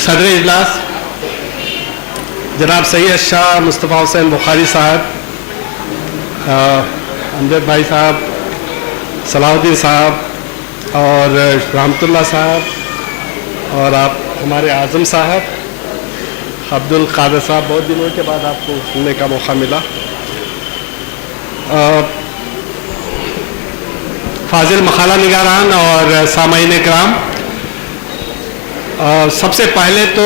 صدر اجلاس جناب سید شاہ مصطفیٰ حسین بخاری صاحب، امجد بھائی صاحب، صلاح الدین صاحب اور رحمت اللہ صاحب، اور آپ ہمارے اعظم صاحب عبد القادر صاحب، بہت دنوں کے بعد آپ کو سننے کا موقع ملا، فاضل مقالہ نگاران اور سامعین کرام، سب سے پہلے تو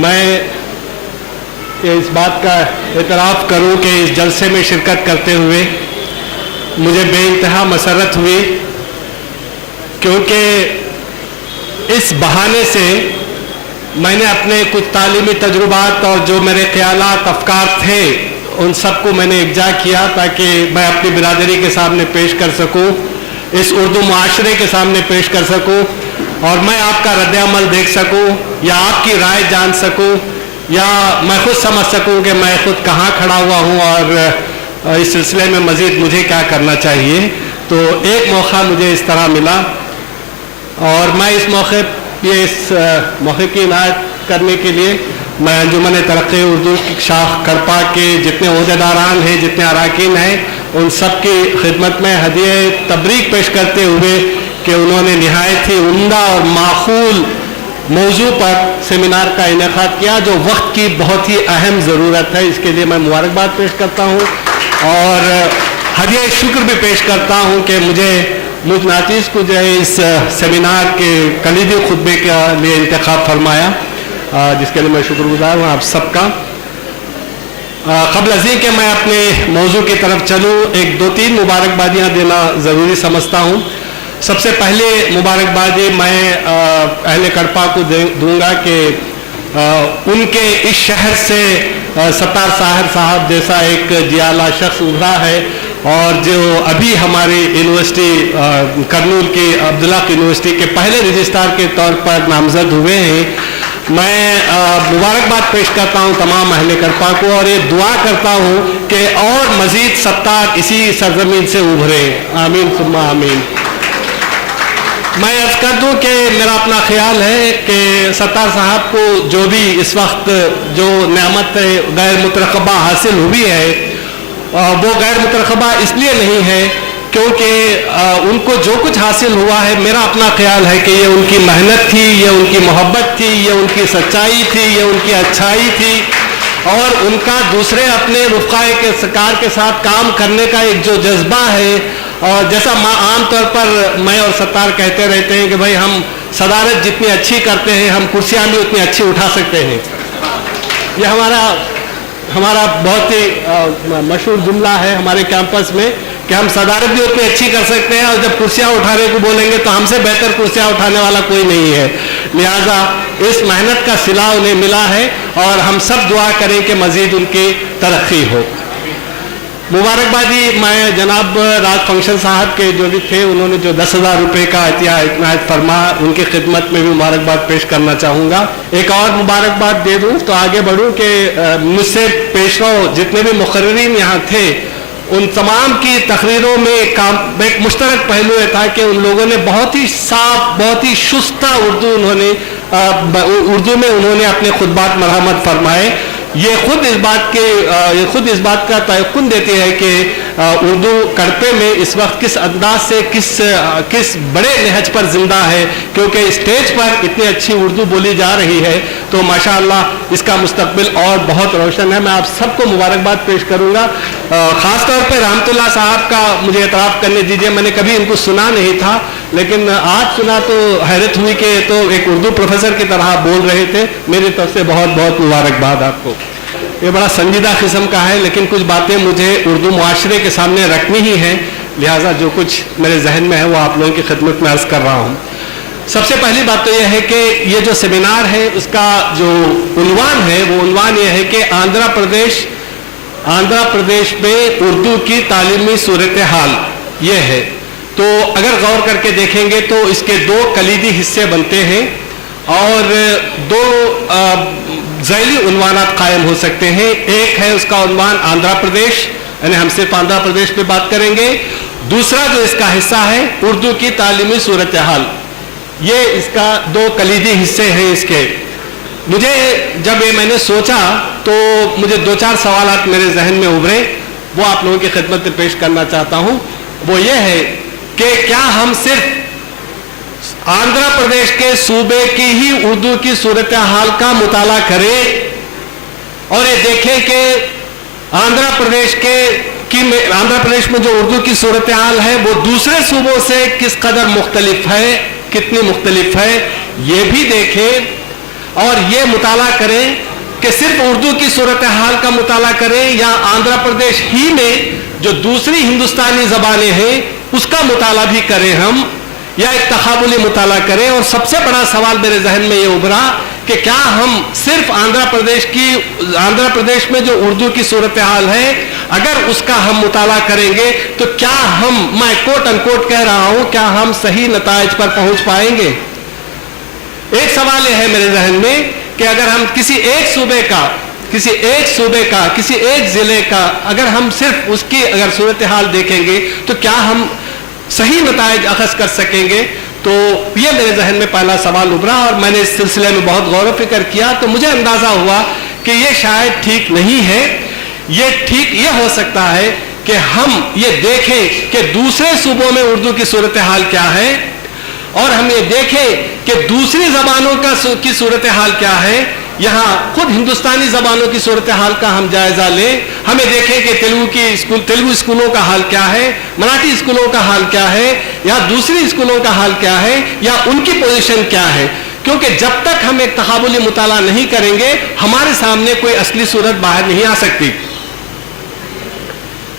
میں اس بات کا اعتراف کروں کہ اس جلسے میں شرکت کرتے ہوئے مجھے بے انتہا مسرت ہوئی، کیونکہ اس بہانے سے میں نے اپنے کچھ تعلیمی تجربات اور جو میرے خیالات افکار تھے ان سب کو میں نے یکجا کیا تاکہ میں اپنی برادری کے سامنے پیش کر سکوں، اس اردو معاشرے کے سامنے پیش کر سکوں، اور میں آپ کا رد عمل دیکھ سکوں یا آپ کی رائے جان سکوں یا میں خود سمجھ سکوں کہ میں خود کہاں کھڑا ہوا ہوں اور اس سلسلے میں مزید مجھے کیا کرنا چاہیے۔ تو ایک موقع مجھے اس طرح ملا اور میں اس موقع کی عنایت کرنے کے لیے میں انجمن ترقی اردو کی شاخ کرپا کے جتنے عہدیداران ہیں، جتنے اراکین ہیں، ان سب کی خدمت میں ہدیہ تبریک پیش کرتے ہوئے کہ انہوں نے نہایت ہی عمدہ اور معقول موضوع پر سیمینار کا انعقاد کیا جو وقت کی بہت ہی اہم ضرورت ہے۔ اس کے لیے میں مبارکباد پیش کرتا ہوں اور ہدیہ شکر بھی پیش کرتا ہوں کہ مجھ ناچیز کو جو ہے اس سیمینار کے کلیدی خطبے کے لیے انتخاب فرمایا، جس کے لیے میں شکر گزار ہوں آپ سب کا۔ قبل ازیں کہ میں اپنے موضوع کی طرف چلوں، ایک دو تین مبارکبادیاں دینا ضروری سمجھتا ہوں۔ سب سے پہلے مبارکبادی میں اہل کڑپا کو دوں گا کہ ان کے اس شہر سے ستار طاہر صاحب جیسا ایک جیالہ شخص ابھرا ہے، اور جو ابھی ہماری یونیورسٹی کرنول کی عبدالحق یونیورسٹی کے پہلے رجسٹرار کے طور پر نامزد ہوئے ہیں۔ میں مبارکباد پیش کرتا ہوں تمام اہل کڑپا کو اور یہ دعا کرتا ہوں کہ اور مزید ستار اسی سرزمین سے ابھرے، آمین ثم آمین۔ میں عرض کر دوں کہ میرا اپنا خیال ہے کہ ستار صاحب کو جو بھی اس وقت جو نعمت غیر مترقبہ حاصل ہوئی ہے وہ غیر مترقبہ اس لیے نہیں ہے کیونکہ ان کو جو کچھ حاصل ہوا ہے، میرا اپنا خیال ہے کہ یہ ان کی محنت تھی، یہ ان کی محبت تھی، یہ ان کی سچائی تھی، یہ ان کی اچھائی تھی، اور ان کا دوسرے اپنے رفقائے کے سکار کے ساتھ کام کرنے کا ایک جو جذبہ ہے، اور جیسا عام طور پر میں اور ستار کہتے رہتے ہیں کہ بھائی ہم صدارت جتنی اچھی کرتے ہیں ہم کرسیاں بھی اتنی اچھی اٹھا سکتے ہیں۔ یہ ہمارا بہت ہی مشہور جملہ ہے ہمارے کیمپس میں کہ ہم صدارت بھی اتنی اچھی کر سکتے ہیں اور جب کرسیاں اٹھانے کو بولیں گے تو ہم سے بہتر کرسیاں اٹھانے والا کوئی نہیں ہے، لہٰذا اس محنت کا صلہ انہیں ملا ہے اور ہم سب دعا کریں کہ مزید ان کی ترقی ہو۔ مبارکبادی میں جناب راج فنکشن صاحب کے جو بھی تھے، انہوں نے جو 10,000 روپے کا عطیہ عنایت فرما، ان کی خدمت میں بھی مبارکباد پیش کرنا چاہوں گا۔ ایک اور مبارکباد دے دوں تو آگے بڑھوں کہ مجھ سے پیشرو جتنے بھی مقررین یہاں تھے ان تمام کی تقریروں میں ایک مشترک پہلو یہ تھا کہ ان لوگوں نے بہت ہی صاف، بہت ہی شستہ اردو میں انہوں نے اپنے خطبات مرحمت فرمائے۔ یہ خود اس بات کا تیقن دیتی ہے کہ اردو کڑپے میں اس وقت کس انداز سے کس بڑے لہج پر زندہ ہے، کیونکہ اسٹیج پر اتنی اچھی اردو بولی جا رہی ہے تو ماشاءاللہ اس کا مستقبل اور بہت روشن ہے۔ میں آپ سب کو مبارکباد پیش کروں گا، خاص طور پہ رحمت اللہ صاحب کا مجھے اعتراف کرنے دیجیے، میں نے کبھی ان کو سنا نہیں تھا لیکن آج سنا تو حیرت ہوئی کہ تو ایک اردو پروفیسر کی طرح بول رہے تھے۔ میری طرف سے بہت بہت مبارکباد آپ کو۔ یہ بڑا سنجیدہ قسم کا ہے لیکن کچھ باتیں مجھے اردو معاشرے کے سامنے رکھنی ہی ہیں، لہٰذا جو کچھ میرے ذہن میں ہے وہ آپ لوگوں کی خدمت میں عرض کر رہا ہوں۔ سب سے پہلی بات تو یہ ہے کہ یہ جو سیمینار ہے اس کا جو عنوان ہے وہ عنوان یہ ہے کہ آندھرا پردیش میں اردو کی تعلیمی صورتحال، یہ ہے۔ تو اگر غور کر کے دیکھیں گے تو اس کے دو کلیدی حصے بنتے ہیں اور دو ذیلی عنوانات قائم ہو سکتے ہیں۔ ایک ہے اس کا عنوان آندھرا پردیش، یعنی ہم صرف آندھرا پردیش پہ بات کریں گے، दूसरा जो इसका हिस्सा है उर्दू की तालीमी सूरत हाल, ये इसका दो कलीदी हिस्से हैं इसके। मुझे जब ये मैंने सोचा तो मुझे दो चार सवालात मेरे जहन में उभरे, वो आप लोगों की खिदमत में पेश करना चाहता हूँ। वो ये है कि क्या हम सिर्फ आंध्र प्रदेश के सूबे की ही उर्दू की सूरत हाल का मुताला करें और ये देखें कि आंध्र प्रदेश में जो उर्दू की सूरत हाल है वो दूसरे सूबों से किस कदर मुख्तलिफ है, कितनी मुख्तलिफ है, ये भी देखें और ये मुताला करें कि सिर्फ उर्दू की सूरत हाल का मुताला करें या आंध्र प्रदेश ही में जो दूसरी हिंदुस्तानी ज़बानें हैं उसका मुताला भी करें हम, या एक तकाबुली मुताला करें। और सबसे बड़ा सवाल मेरे जहन में ये उभरा कि क्या हम सिर्फ आंध्र प्रदेश में जो उर्दू की सूरत हाल है अगर उसका हम मुताला करेंगे तो क्या हम, मैं कोट अनकोट कह रहा हूं, क्या हम सही नताइज पर पहुंच पाएंगे? एक सवाल यह है मेरे जहन में कि अगर हम किसी एक सूबे का, किसी एक जिले का अगर हम सिर्फ उसकी अगर सूरत हाल देखेंगे तो क्या हम सही नताइज अखज़ कर सकेंगे? तो ये मेरे जहन में पहला सवाल उभरा और मैंने इस सिलसिले में बहुत गौर व फिक्र किया तो मुझे अंदाज़ा हुआ कि ये शायद ठीक नहीं है। ये हो सकता है कि हम ये देखें कि दूसरे सूबों में उर्दू की सूरत हाल क्या है और हम ये देखें कि दूसरी ज़बानों की सूरत हाल क्या है। यहाँ खुद हिंदुस्तानी ज़बानों की सूरत हाल का हम जायज़ा लें, हमें देखें कि तेलुगु स्कूलों का हाल क्या है, मराठी स्कूलों का हाल क्या है, या दूसरी स्कूलों का हाल क्या है, या उनकी पोजीशन क्या है। क्योंकि जब तक हम एक तकाबुली मुताला नहीं करेंगे हमारे सामने कोई असली सूरत बाहर नहीं आ सकती।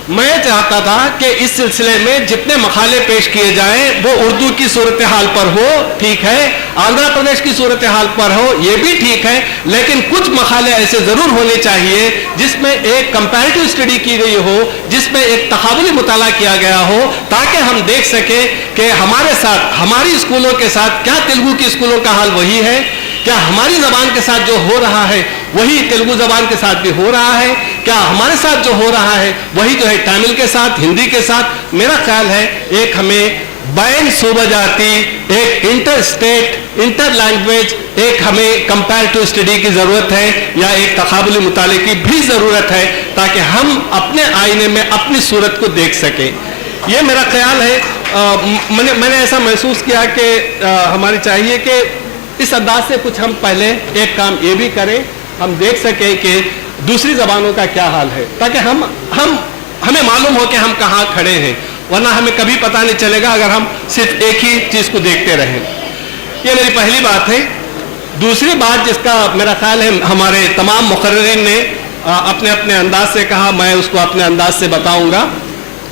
मैं चाहता था कि इस सिलसिले में जितने मकाले पेश किए जाएं वो उर्दू की सूरत हाल पर हो, ठीक है, आंध्र प्रदेश की सूरत हाल पर हो, ये भी ठीक है, लेकिन कुछ मकाले ऐसे जरूर होने चाहिए जिसमें एक कंपैरेटिव स्टडी की गई हो, जिसमें एक तकाबुली मुताला किया गया हो, ताकि हम देख सकें कि हमारे साथ, हमारी स्कूलों के साथ क्या तेलुगु की स्कूलों का हाल वही है, क्या हमारी जबान के साथ जो हो रहा है वही तेलुगु जबान के साथ भी हो रहा है, क्या हमारे साथ जो हो रहा है वही जो है तमिल के साथ, हिंदी के साथ। मेरा ख्याल है एक हमें बैन सूबा जाती, एक इंटर स्टेट, इंटर लैंग्वेज, एक हमें कंपैरेटिव स्टडी की ज़रूरत है या एक तकाबुली मुताले की भी ज़रूरत है ताकि हम अपने आईने में अपनी सूरत को देख सकें। ये मेरा ख्याल है। मैंने ऐसा महसूस किया कि हमारी चाहिए कि इस अंदाज से कुछ हम पहले एक काम ये भी करें, हम देख सकें कि दूसरी ज़बानों का क्या हाल है, ताकि हमें मालूम हो कि हम कहाँ खड़े हैं, वरना हमें कभी पता नहीं चलेगा अगर हम सिर्फ एक ही चीज़ को देखते रहें। ये मेरी पहली बात है। दूसरी बात जिसका मेरा ख्याल है हमारे तमाम मुकर्रिरीन ने अपने अपने अंदाज से कहा, मैं उसको अपने अंदाज से बताऊँगा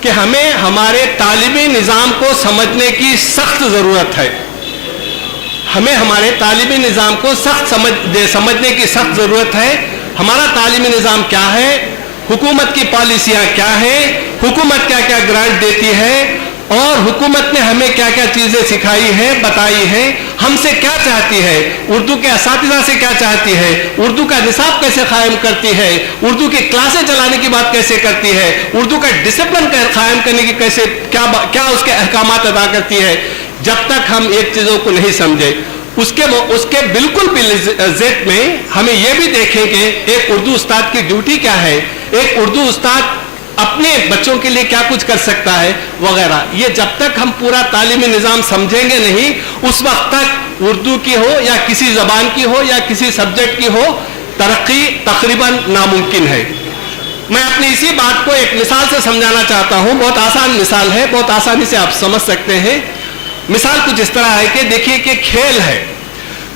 कि हमें हमारे तालीमी निज़ाम को समझने की सख्त ज़रूरत है। हमें हमारे तालीमी निज़ाम को समझने की सख्त ज़रूरत है। हमारा तालीमी निज़ाम क्या है, हुकूमत की पॉलिसियाँ क्या है, हुकूमत क्या क्या ग्रांट देती है और हुकूमत ने हमें क्या क्या चीज़ें सिखाई है, बताई है, हमसे क्या चाहती है, उर्दू के असातिज़ा से क्या चाहती है, उर्दू का निसाब कैसे कायम करती है, उर्दू की क्लासें चलाने की बात कैसे करती है, उर्दू का डिसिप्लिन कायम करने की कैसे क्या उसके अहकामात अदा करती है। जब तक हम एक चीज़ों को नहीं समझे उसके बिल्कुल भी ज़िद में हमें यह भी देखें कि एक उर्दू उस्ताद की ड्यूटी क्या है, एक उर्दू उस्ताद अपने बच्चों के लिए क्या कुछ कर सकता है वगैरह। ये जब तक हम पूरा तालीमी निज़ाम समझेंगे नहीं उस वक्त तक उर्दू की हो या किसी ज़बान की हो या किसी सब्जेक्ट की हो तरक्की तकरीबन नामुमकिन है। मैं अपनी इसी बात को एक मिसाल से समझाना चाहता हूँ। बहुत आसान मिसाल है, बहुत आसानी से आप समझ सकते हैं। मिसाल कुछ इस तरह है कि देखिए कि खेल है,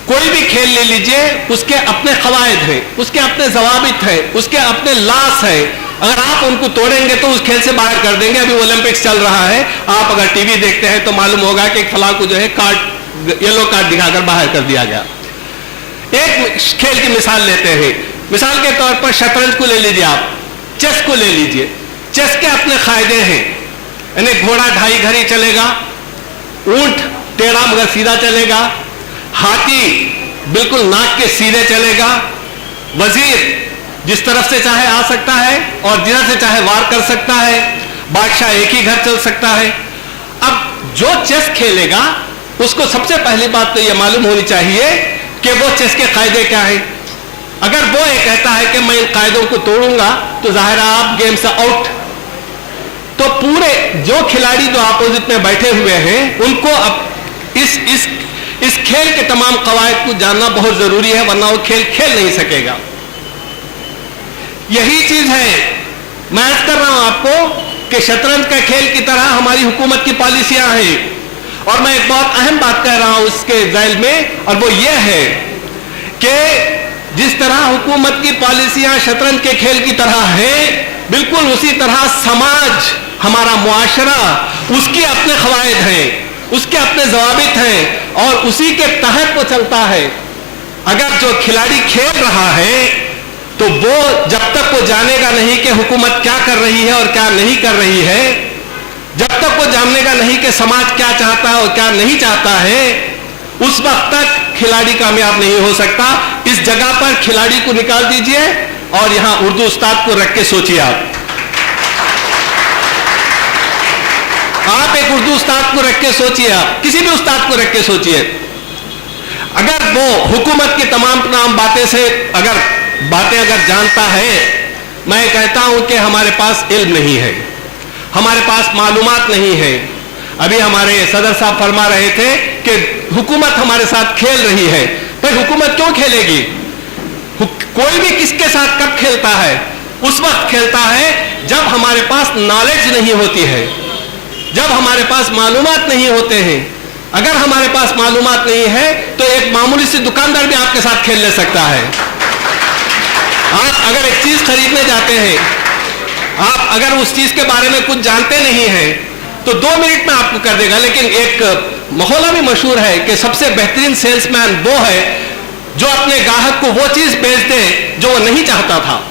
कोई भी खेल ले लीजिए, उसके अपने कवायद हैं, उसके अपने जवाबित हैं, उसके अपने लास है। अगर आप उनको तोड़ेंगे तो उस खेल से बाहर कर देंगे। अभी ओलंपिक्स चल रहा है, आप अगर टीवी देखते हैं तो मालूम होगा कि फलां को जो है येलो कार्ड दिखाकर बाहर कर दिया गया। एक खेल की मिसाल लेते हैं, मिसाल के तौर पर शतरंज को ले लीजिए, आप चेस को ले लीजिए। चेस के अपने कायदे हैं, यानी घोड़ा ढाई घड़ी चलेगा, ऊंट टेढ़ा मगर सीधा चलेगा, हाथी बिल्कुल नाक के सीधे चलेगा, वजीर जिस तरफ से चाहे आ सकता है और जिधर से चाहे वार कर सकता है, बादशाह एक ही घर चल सकता है। अब जो चेस खेलेगा उसको सबसे पहली बात तो यह मालूम होनी चाहिए कि वो चेस के कायदे क्या है। अगर वो ये कहता है कि मैं इन कायदों को तोड़ूंगा तो जाहिर है आप गेम से आउट। तो पूरे जो खिलाड़ी जो अपोजिट में बैठे हुए हैं उनको अब इस खेल के तमाम कवायद को जानना बहुत जरूरी है, वरना वो खेल खेल नहीं सकेगा। यही चीज है, मैं अर्ज कर रहा हूं आपको कि शतरंज का खेल की तरह हमारी हुकूमत की पॉलिसियां हैं। और मैं एक बहुत अहम बात कह रहा हूं उसके ज़ैल में, और वो ये है कि जिस तरह हुकूमत की पॉलिसियां शतरंज के खेल की तरह है, बिल्कुल उसी तरह समाज, हमारा मुआशरा, उसके अपने क़वायद हैं, उसके अपने ज़वाबित हैं और उसी के तहत वो चलता है। अगर जो खिलाड़ी खेल रहा है तो वो जब तक वो जानेगा नहीं कि हुकूमत क्या कर रही है और क्या नहीं कर रही है, जब तक वो जानेगा नहीं कि समाज क्या चाहता है और क्या नहीं चाहता है, उस वक्त तक खिलाड़ी कामयाब नहीं हो सकता। इस जगह पर खिलाड़ी को निकाल दीजिए और यहां उर्दू उस्ताद को रख के सोचिए। आप एक उर्दू उस्ताद को रख के सोचिए, आप किसी भी उस्ताद को रख के सोचिए। अगर वो हुकूमत की तमाम बातें से अगर जानता है, मैं कहता हूं कि हमारे पास इल्म नहीं है, हमारे पास मालूमात नहीं है। अभी हमारे सदर साहब फरमा रहे थे कि हुकूमत हमारे साथ खेल रही है। भाई हुकूमत क्यों खेलेगी? कोई भी किसके साथ कब खेलता है? उस वक्त खेलता है जब हमारे पास नॉलेज नहीं होती है, जब हमारे पास मालूमात नहीं होते हैं। अगर हमारे पास मालूमात नहीं है तो एक मामूली सी दुकानदार भी आपके साथ खेल ले सकता है। आप अगर एक चीज खरीदने जाते हैं, आप अगर उस चीज के बारे में कुछ जानते नहीं हैं तो 2 मिनट में आपको कर देगा। लेकिन एक महोला भी मशहूर है कि सबसे बेहतरीन सेल्समैन वो है जो अपने ग्राहक को वो चीज बेच दे जो वो नहीं चाहता था।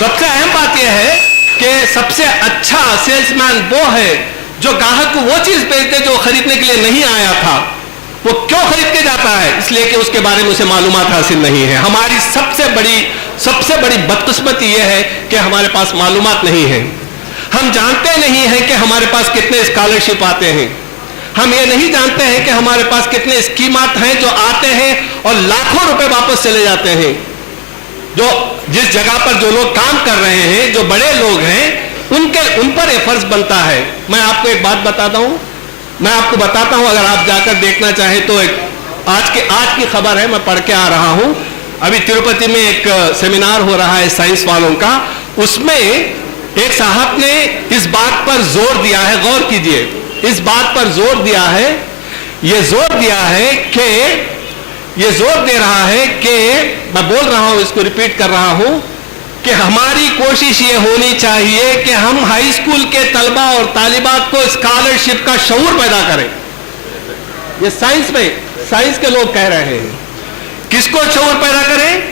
सबसे अहम बात यह है कि सबसे अच्छा सेल्समैन वो है जो ग्राहक को वो चीज बेच दे जो खरीदने के लिए नहीं आया था। वो क्यों खरीद के जाता है? इसलिए कि उसके बारे में उसे मालूमात हासिल नहीं है। हमारी सबसे बड़ी बदकिस्मती यह है कि हमारे पास मालूमात नहीं है। हम जानते नहीं हैं कि हमारे पास कितने स्कॉलरशिप आते हैं, हम ये नहीं जानते हैं कि हमारे पास कितने स्कीमात हैं जो आते हैं और लाखों रुपए वापस चले जाते हैं। जो जिस जगह पर जो लोग काम कर रहे हैं, जो बड़े लोग हैं, उन पर यह फर्ज बनता है। मैं आपको एक बात बताता हूं, मैं आपको बताता हूं, अगर आप जाकर देखना चाहें तो आज की खबर है, मैं पढ़ के आ रहा हूं। अभी तिरुपति में एक सेमिनार हो रहा है साइंस वालों का, उसमें एक साहब ने इस बात पर जोर दिया है, गौर कीजिए, इस बात पर जोर दिया है, ये जोर दे रहा है कि मैं बोल रहा हूं, इसको रिपीट कर रहा हूं कि हमारी कोशिश ये होनी चाहिए कि हम हाई स्कूल के तलबा और तालिबात को स्कॉलरशिप का शऊर पैदा करें। ये साइंस के लोग कह रहे हैं। किसको शऊर पैदा करें?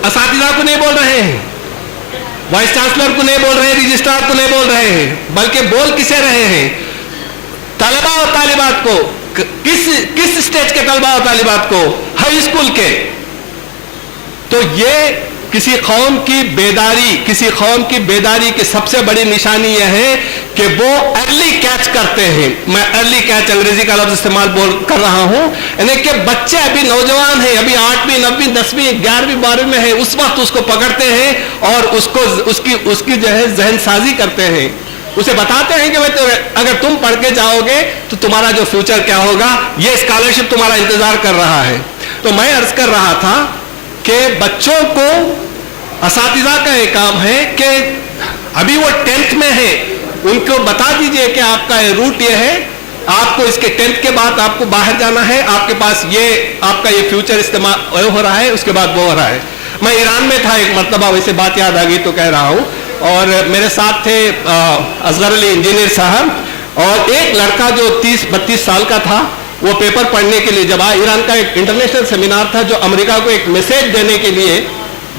असातिज़ा को नहीं बोल रहे हैं, वाइस चांसलर को नहीं बोल रहे हैं, रजिस्ट्रार को नहीं बोल रहे हैं, बल्कि बोल किसे रहे हैं? तलबा और तालिबात को। किस स्टेज के तलबा और तालिबात को? हाई स्कूल के। तो ये किसी कौम की बेदारी की सबसे बड़ी निशानी यह है कि वो अर्ली कैच करते हैं। मैं अर्ली कैच अंग्रेजी का लफ्ज इस्तेमाल कर रहा हूं, यानी कि बच्चे अभी नौजवान हैं, अभी 8वीं 9वीं 10वीं 11वीं 12वीं में है, उस वक्त उसको पकड़ते हैं और उसकी जो है जहन साजी करते हैं। उसे बताते हैं कि भाई अगर तुम पढ़ के जाओगे तो तुम्हारा जो फ्यूचर क्या होगा, ये स्कॉलरशिप तुम्हारा इंतजार कर रहा है। तो मैं अर्ज कर रहा था कि बच्चों को, असातिज़ा का एक काम है कि अभी वो 10th में है, उनको बता दीजिए कि आपका रूट ये है, आपको इसके 10th के बाद आपको बाहर जाना है, आपके पास आपका ये फ्यूचर इस्तेमाल हो रहा है, उसके बाद वो हो रहा है। मैं ईरान में था एक मरतबा, वैसे बात याद आ गई तो कह रहा हूँ, और मेरे साथ थे असगर अली इंजीनियर साहब, और एक लड़का जो 30-32 साल का था, वो पेपर पढ़ने के लिए जब आया, ईरान का एक इंटरनेशनल सेमिनार था जो अमेरिका को एक मैसेज देने के लिए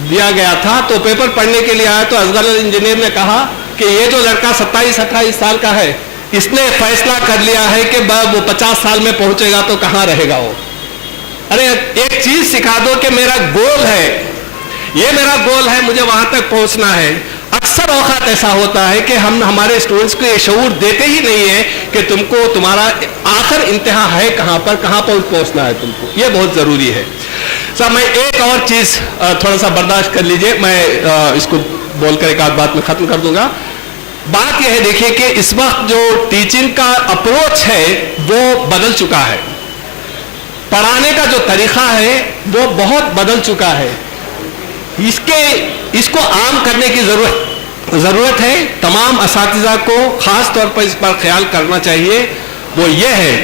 दिया गया था, तो पेपर पढ़ने के लिए आया। तो असगर अली इंजीनियर ने कहा कि ये जो लड़का 27-28 साल का है, इसने फैसला कर लिया है कि वो 50 साल में पहुंचेगा तो कहां रहेगा वो। अरे एक चीज सिखा दो कि मेरा गोल है, ये मेरा गोल है, मुझे वहां तक पहुंचना है। अक्सर औकात ऐसा होता है कि हम हमारे स्टूडेंट्स को ये शऊर देते ही नहीं है कि तुमको तुम्हारा आखिर इंतहा है कहाँ पर पहुँचना है तुमको, ये बहुत ज़रूरी है। सर मैं एक और चीज़ थोड़ा सा बर्दाश्त कर लीजिए, मैं इसको बोलकर एक आध बात में ख़त्म कर दूंगा। बात यह है, देखिए कि इस वक्त जो टीचिंग का अप्रोच है वो बदल चुका है, पढ़ाने का जो तरीक़ा है वो बहुत बदल चुका है। इसको आम करने की ज़रूरत है। तमाम असातिज़ा को ख़ास तौर पर इस पर ख्याल करना चाहिए। वो ये है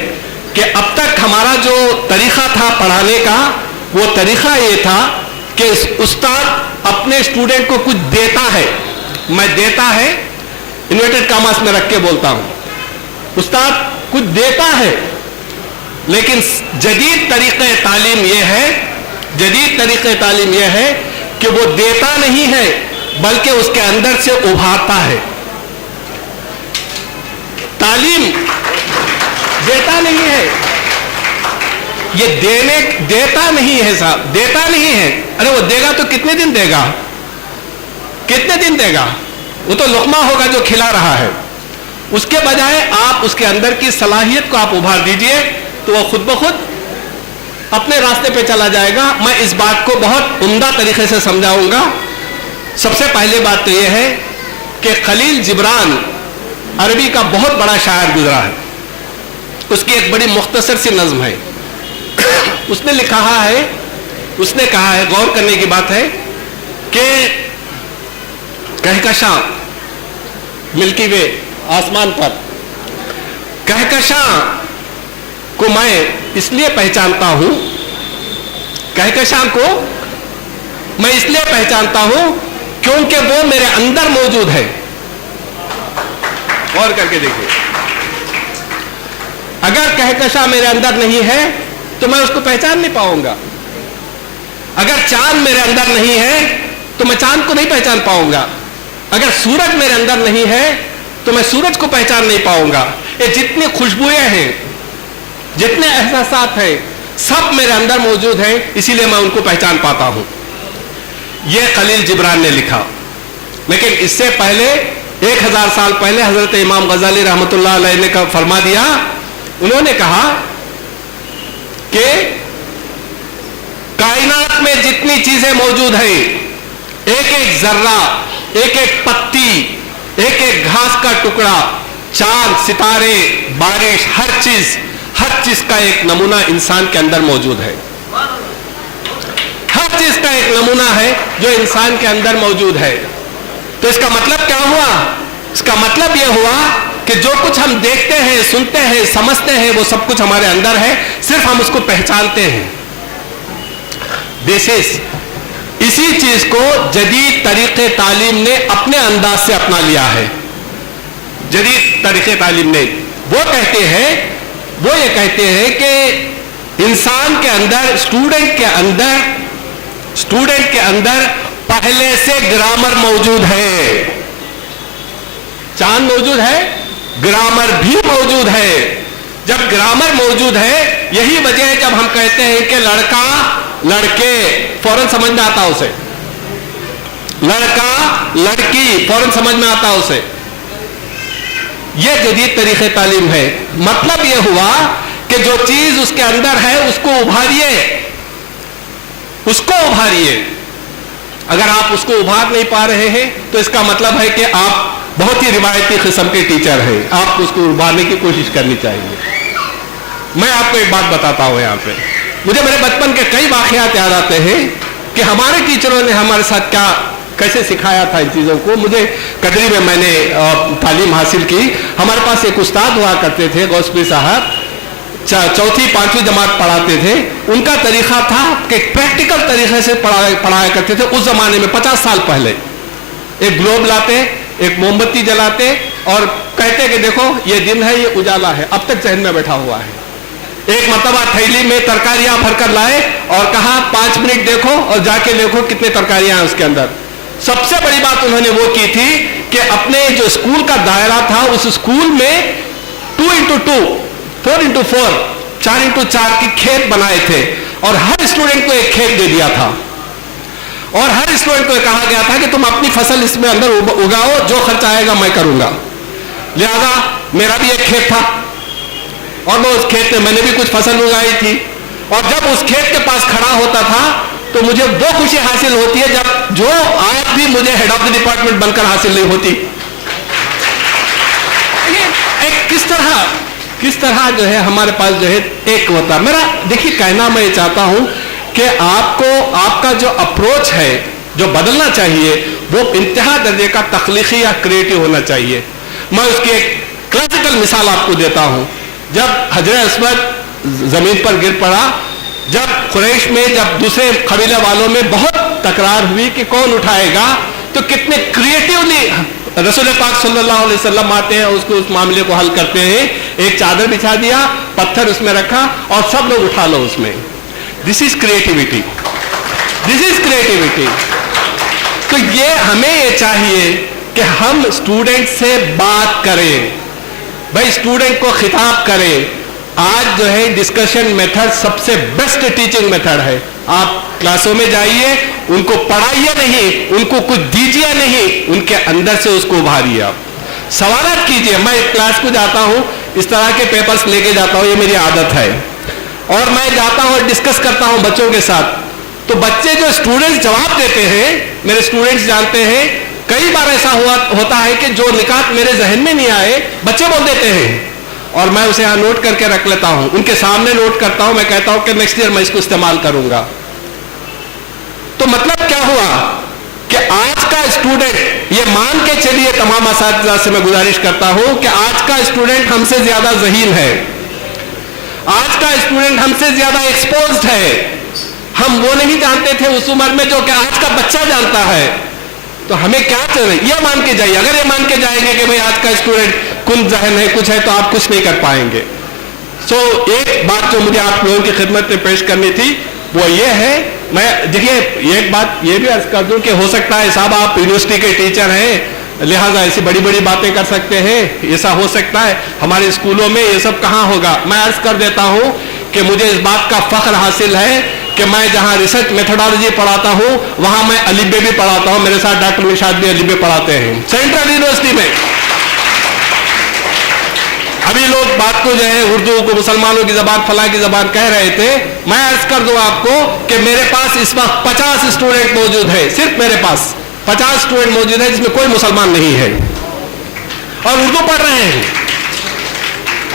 कि अब तक हमारा जो तरीक़ा था पढ़ाने का, वो तरीक़ा ये था कि उस्ताद अपने स्टूडेंट को कुछ देता है, मैं देता है इन्वर्टेड कामास में रख के बोलता हूँ, उस्ताद कुछ देता है। लेकिन जदीद तरीक़े तालीम ये है कि वो देता नहीं है बल्कि उसके अंदर से उभारता है। तालीम देता नहीं है, ये देता नहीं है साहब, देता नहीं है। अरे वो देगा तो कितने दिन देगा, वो तो लुक़मा होगा जो खिला रहा है। उसके बजाय आप उसके अंदर की सलाहियत को आप उभार दीजिए तो वो खुद ब खुद अपने रास्ते पे चला जाएगा। मैं इस बात को बहुत उम्दा तरीके से समझाऊंगा। सबसे पहले बात तो यह है कि खलील जिब्रान अरबी का बहुत बड़ा शायर गुजरा है, उसकी एक बड़ी मुख्तसर सी नज़्म है। उसने कहा है, गौर करने की बात है कि कहकशां मिल्की वे आसमान पर, कहकशां को मैं इसलिए पहचानता हूं, कहकशां को मैं इसलिए पहचानता हूं क्योंकि वो मेरे अंदर मौजूद है। गौर करके देखिए, अगर कहकशां मेरे अंदर नहीं है तो मैं उसको पहचान नहीं पाऊंगा। अगर चांद मेरे अंदर नहीं है तो मैं चांद को नहीं पहचान पाऊंगा। अगर सूरज मेरे अंदर नहीं है तो मैं सूरज को पहचान नहीं पाऊंगा। ये जितनी खुशबुएं हैं, जितने एहसासात हैं, सब मेरे अंदर मौजूद हैं, इसीलिए मैं उनको पहचान पाता हूं। यह खलील जिब्रान ने लिखा। लेकिन इससे पहले 1000 साल पहले हजरत इमाम गजाली रहमतुल्लाह अलैह ने फरमा दिया, उन्होंने कहा कि कायनात में जितनी चीजें मौजूद हैं, एक एक जर्रा, एक एक पत्ती, एक एक घास का टुकड़ा, चांद, सितारे, बारिश, हर चीज का एक नमूना इंसान के अंदर मौजूद है। हर चीज का एक नमूना है जो इंसान के अंदर मौजूद है। तो इसका मतलब क्या हुआ? इसका मतलब यह हुआ कि जो कुछ हम देखते हैं, सुनते हैं, समझते हैं, वो सब कुछ हमारे अंदर है, सिर्फ हम उसको पहचानते हैं। इसी चीज को जदीद तरीके तालीम ने अपने अंदाज से अपना लिया है। जदीद तरीके तालीम ने वो ये कहते हैं कि इंसान के अंदर, स्टूडेंट के अंदर पहले से ग्रामर मौजूद है। चांद मौजूद है, ग्रामर भी मौजूद है। जब ग्रामर मौजूद है, यही वजह है जब हम कहते हैं कि लड़का लड़के फौरन समझ में आता उसे, लड़का लड़की फौरन समझ में आता उसे। यह जदीद तरीके तालीम है। मतलब यह हुआ कि जो चीज उसके अंदर है उसको उभारिए। अगर आप उसको उभार नहीं पा रहे हैं तो इसका मतलब है कि आप बहुत ही रिवायती किस्म के टीचर हैं। आप उसको उभारने की कोशिश करनी चाहिए। मैं आपको एक बात बताता हूं। यहाँ पे मुझे मेरे बचपन के कई वाकयात याद आते हैं कि हमारे टीचरों ने हमारे साथ कैसे सिखाया था इन चीज़ों को। मुझे कदरी में मैंने तालीम हासिल की। हमारे पास एक उस्ताद हुआ करते थे, गौसपी साहब, 4वीं 5वीं जमात पढ़ाते थे। उनका तरीक़ा था कि प्रैक्टिकल तरीके से पढ़ाया करते थे। उस ज़माने में 50 साल पहले एक ग्लोब लाते, एक मोमबत्ती जलाते और कहते कि देखो ये दिन है, ये उजाला है। अब तक जहन में बैठा हुआ है। एक मरतबा थैली में तरकारियां भरकर लाए और कहा 5 मिनट देखो और जाके देखो कितने तरकारियां हैं उसके अंदर। सबसे बड़ी बात उन्होंने वो की थी कि अपने जो स्कूल का दायरा था, उस स्कूल में 2x2, 4x4, 4x4 की खेत बनाए थे और हर स्टूडेंट को एक खेत दे दिया था। اور ہر اسٹوڈنٹ کو کہا گیا تھا کہ تم اپنی فصل اس میں اندر اگاؤ، جو خرچ آئے گا میں کروں گا. لہذا میرا بھی ایک کھیت تھا اور میں اس کھیت میں نے بھی کچھ فصل اگائی تھی، اور جب اس کھیت کے پاس کھڑا ہوتا تھا تو مجھے وہ خوشی حاصل ہوتی ہے جب جو آج بھی مجھے ہیڈ آف دی ڈپارٹمنٹ بن کر حاصل نہیں ہوتی. کس طرح جو ہے ہمارے پاس جو ہے ایک ہوتا. میرا دیکھیے کہنا میں یہ چاہتا ہوں کہ آپ کا جو اپروچ ہے جو بدلنا چاہیے وہ انتہا درجے کا تخلیقی یا کریٹو ہونا چاہیے. میں اس کی ایک کلاسیکل مثال آپ کو دیتا ہوں. جب حجر اسود زمین پر گر پڑا، جب قریش میں جب دوسرے قبیلے والوں میں بہت تکرار ہوئی کہ کون اٹھائے گا، تو کتنے کریٹیولی رسول پاک صلی اللہ علیہ وسلم آتے ہیں، اس معاملے کو حل کرتے ہیں. ایک چادر بچھا دیا، پتھر اس میں رکھا اور سب لوگ اٹھا لو اس میں. دس از کریٹیوٹی. تو یہ ہمیں یہ چاہیے کہ ہم اسٹوڈنٹ سے بات کریں، بھائی اسٹوڈنٹ کو خطاب کریں. آج جو ہے ڈسکشن میتھڈ سب سے بیسٹ ٹیچنگ میتھڈ ہے. آپ کلاسوں میں جائیے، ان کو پڑھائیے نہیں، ان کو کچھ دیجیے نہیں، ان کے اندر سے اس کو ابھاریے. آپ سوالات کیجیے. میں کلاس کو جاتا ہوں، اس طرح کے پیپرز لے کے جاتا ہوں، یہ میری عادت ہے، اور میں جاتا ہوں اور ڈسکس کرتا ہوں بچوں کے ساتھ. تو بچے جو اسٹوڈنٹس جواب دیتے ہیں، میرے اسٹوڈنٹس جانتے ہیں کئی بار ایسا ہوتا ہے کہ جو نکات میرے ذہن میں نہیں آئے بچے بول دیتے ہیں، اور میں اسے یہاں نوٹ کر کے رکھ لیتا ہوں، ان کے سامنے نوٹ کرتا ہوں. میں کہتا ہوں کہ نیکسٹ ایئر میں اس کو استعمال کروں گا. تو مطلب کیا ہوا کہ آج کا اسٹوڈنٹ، یہ مان کے چلیے تمام اساتذہ سے میں گزارش کرتا ہوں کہ آج کا اسٹوڈنٹ ہم سے زیادہ ذہین ہے، آج کا اسٹوڈنٹ ہم سے زیادہ ایکسپوزڈ ہے. ہم وہ نہیں جانتے تھے اس عمر میں جو کہ آج کا بچہ جانتا ہے. تو ہمیں کیا چاہیے؟ یہ مان کے جائیے. اگر یہ مان کے جائیں گے کہ بھئی آج کا اسٹوڈنٹ کن ذہن ہے، کچھ ہے، تو آپ کچھ نہیں کر پائیں گے. ایک بات جو مجھے آپ لوگوں کی خدمت میں پیش کرنی تھی وہ یہ ہے، میں دیکھیے ایک بات یہ بھی عرض کر دوں کہ ہو سکتا ہے صاحب آپ یونیورسٹی کے ٹیچر ہیں لہٰذا ایسی بڑی بڑی باتیں کر سکتے ہیں، ایسا ہو سکتا ہے. ہمارے اسکولوں میں یہ سب کہاں ہوگا. میں عرض کر دیتا ہوں کہ مجھے اس بات کا فخر حاصل ہے کہ میں جہاں ریسرچ میتھڈالوجی پڑھاتا ہوں وہاں میں الفبے بھی پڑھاتا ہوں. میرے ساتھ ڈاکٹر نشاد بھی الفبے پڑھاتے ہیں سینٹرل یونیورسٹی میں. ابھی لوگ بات کو جو ہے اردو کو مسلمانوں کی زبان، فلاں کی زبان کہہ رہے تھے. میں عرض کر دوں آپ کو کہ میرے پاس اس وقت 50 اسٹوڈنٹ موجود ہے، صرف میرے پاس 50 اسٹوڈنٹ موجود ہے جس میں کوئی مسلمان نہیں ہے اور اردو پڑھ رہے ہیں.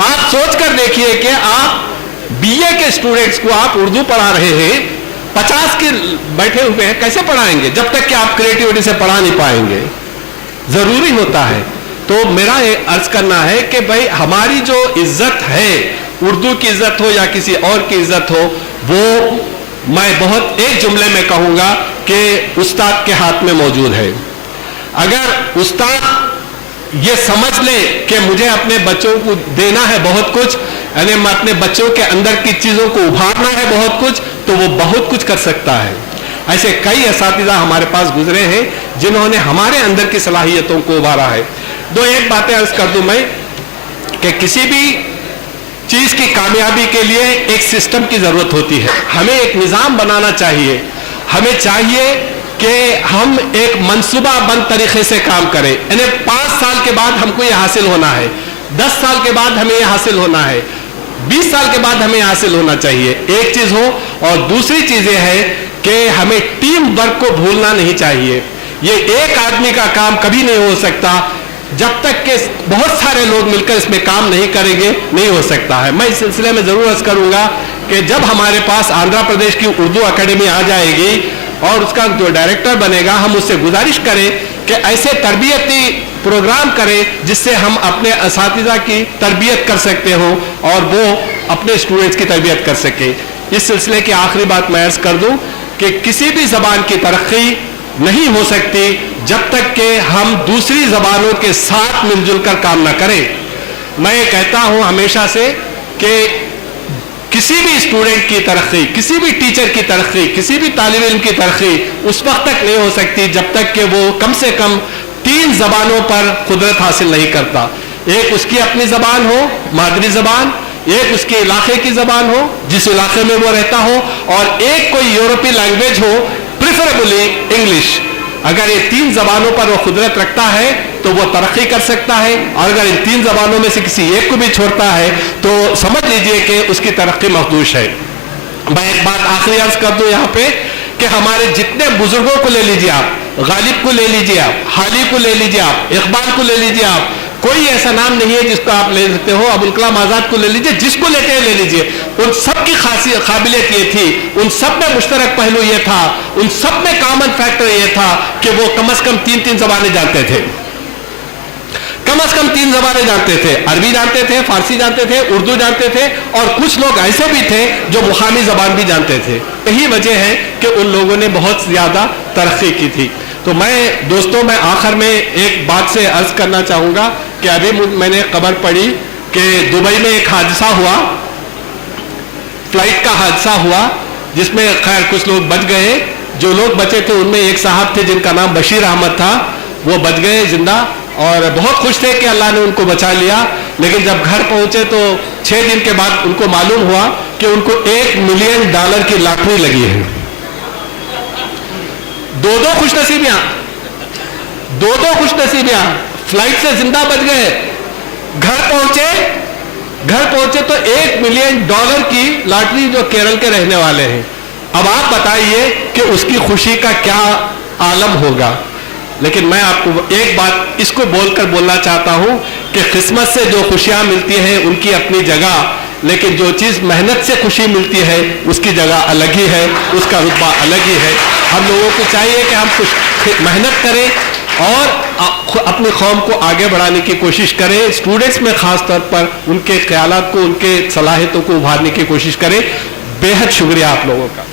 آپ سوچ کر دیکھیے کہ آپ بی اے کے اسٹوڈنٹس کو آپ اردو پڑھا رہے ہیں، 50 کے بیٹھے ہوئے ہیں، کیسے پڑھائیں گے جب تک کہ آپ کریٹیوٹی سے پڑھا نہیں پائیں گے. ضروری ہوتا ہے. تو میرا یہ عرض کرنا ہے کہ بھائی ہماری جو عزت ہے، اردو کی عزت ہو یا کسی اور کی عزت ہو، وہ میں بہت ایک جملے میں کہوں گا کہ استاد کے ہاتھ میں موجود ہے. اگر استاد یہ سمجھ لے کہ مجھے اپنے بچوں کو دینا ہے بہت کچھ، یعنی میں اپنے بچوں کے اندر کی چیزوں کو ابھارنا ہے بہت کچھ، تو وہ بہت کچھ کر سکتا ہے. ایسے کئی اساتذہ ہمارے پاس گزرے ہیں جنہوں نے ہمارے اندر کی صلاحیتوں کو ابھارا ہے. ایک باتیں عرض کر دوں میں کہ کسی بھی چیز کی کامیابی کے لیے ایک سسٹم کی ضرورت ہوتی ہے. ہمیں ایک نظام بنانا چاہیے. ہمیں چاہیے کہ ہم ایک منصوبہ بند طریقے سے کام کریں. یعنی 5 سال کے بعد ہم کو یہ حاصل ہونا ہے، 10 سال کے بعد ہمیں یہ حاصل ہونا ہے، 20 سال کے بعد ہمیں حاصل ہونا چاہیے. ایک چیز ہو. اور دوسری چیز یہ ہے کہ ہمیں ٹیم ورک کو بھولنا نہیں چاہیے. یہ ایک آدمی کا کام کبھی نہیں ہو سکتا جب تک کہ بہت سارے لوگ مل کر اس میں کام نہیں کریں گے، نہیں ہو سکتا ہے. میں اس سلسلے میں ضرور عرض کروں گا کہ جب ہمارے پاس آندھرا پردیش کی اردو اکیڈمی آ جائے گی اور اس کا جو ڈائریکٹر بنے گا، ہم اس سے گزارش کریں کہ ایسے تربیتی پروگرام کریں جس سے ہم اپنے اساتذہ کی تربیت کر سکتے ہوں اور وہ اپنے اسٹوڈنٹس کی تربیت کر سکیں. اس سلسلے کی آخری بات میں عرض کر دوں کہ کسی بھی زبان کی ترقی نہیں ہو سکتی جب تک کہ ہم دوسری زبانوں کے ساتھ مل جل کر کام نہ کریں. میں یہ کہتا ہوں ہمیشہ سے کہ کسی بھی اسٹوڈنٹ کی ترقی، کسی بھی ٹیچر کی ترقی، کسی بھی طالب علم کی ترقی اس وقت تک نہیں ہو سکتی جب تک کہ وہ کم سے کم 3 زبانوں پر قدرت حاصل نہیں کرتا. ایک اس کی اپنی زبان ہو، مادری زبان، ایک اس کے علاقے کی زبان ہو جس علاقے میں وہ رہتا ہو، اور ایک کوئی یورپی لینگویج ہو، प्रेफरेबली इंग्लिश। अगर ये 3 जबानों पर वो कुदरत रखता है तो वो तरक्की कर सकता है, और अगर इन 3 जबानों में से किसी एक को भी छोड़ता है तो समझ लीजिए कि उसकी तरक्की महदूश है। मैं एक बात आखिरी अर्ज कर दूं यहाँ पे कि हमारे जितने बुजुर्गों को ले लीजिए आप, गालिब को ले लीजिए आप, हाली को ले लीजिए आप, इकबाल को ले लीजिए आप, कोई ऐसा नाम नहीं है जिसको आप ले सकते हो। अबुल कलाम आजाद को ले लीजिए, जिसको लेते हैं ले लीजिए, उन सब की खासियत काबिलियत ये थी, उन सब में मुश्तरक पहलू ये था, उन सब में कॉमन फैक्टर ये था कि वो कम से कम 3 जबानें जानते थे, कम से कम 3 जबानें जानते थे। अरबी जानते थे, फारसी जानते थे, उर्दू जानते थे, और कुछ लोग ऐसे भी थे जो मुकामी जबान भी जानते थे। यही वजह है कि उन लोगों ने बहुत ज्यादा तरक्की की थी। तो मैं दोस्तों, मैं आखिर में एक बात से अर्ज करना चाहूँगा कि अभी मैंने खबर पढ़ी कि दुबई में एक हादसा हुआ, फ्लाइट का हादसा हुआ, जिसमें खैर कुछ लोग बच गए। जो लोग बचे थे उनमें एक साहब थे जिनका नाम बशीर अहमद था, वो बच गए जिंदा, और बहुत खुश थे कि अल्लाह ने उनको बचा लिया। लेकिन जब घर पहुंचे तो 6 दिन के बाद उनको मालूम हुआ कि उनको $1 मिलियन की लॉटरी लगी है। दो खुशनसीबियां, दो खुशनसीबियां, फ्लाइट से जिंदा बच गए, घर पहुंचे तो $1 मिलियन की लॉटरी, जो केरल के रहने वाले हैं। अब आप बताइए कि उसकी खुशी का क्या आलम होगा। लेकिन मैं आपको एक बात इसको बोलकर बोलना चाहता हूं कि किस्मत से जो खुशियां मिलती हैं उनकी अपनी जगह, लेकिन जो चीज़ मेहनत से खुशी मिलती है उसकी जगह अलग ही है, उसका रुतबा अलग ही है। हम लोगों को चाहिए कि हम कुछ मेहनत करें और अपनी कौम को आगे बढ़ाने की कोशिश करें। स्टूडेंट्स में ख़ास तौर पर उनके ख्यालात को, उनके सलाहियतों को उभारने की कोशिश करें। बेहद शुक्रिया आप लोगों का।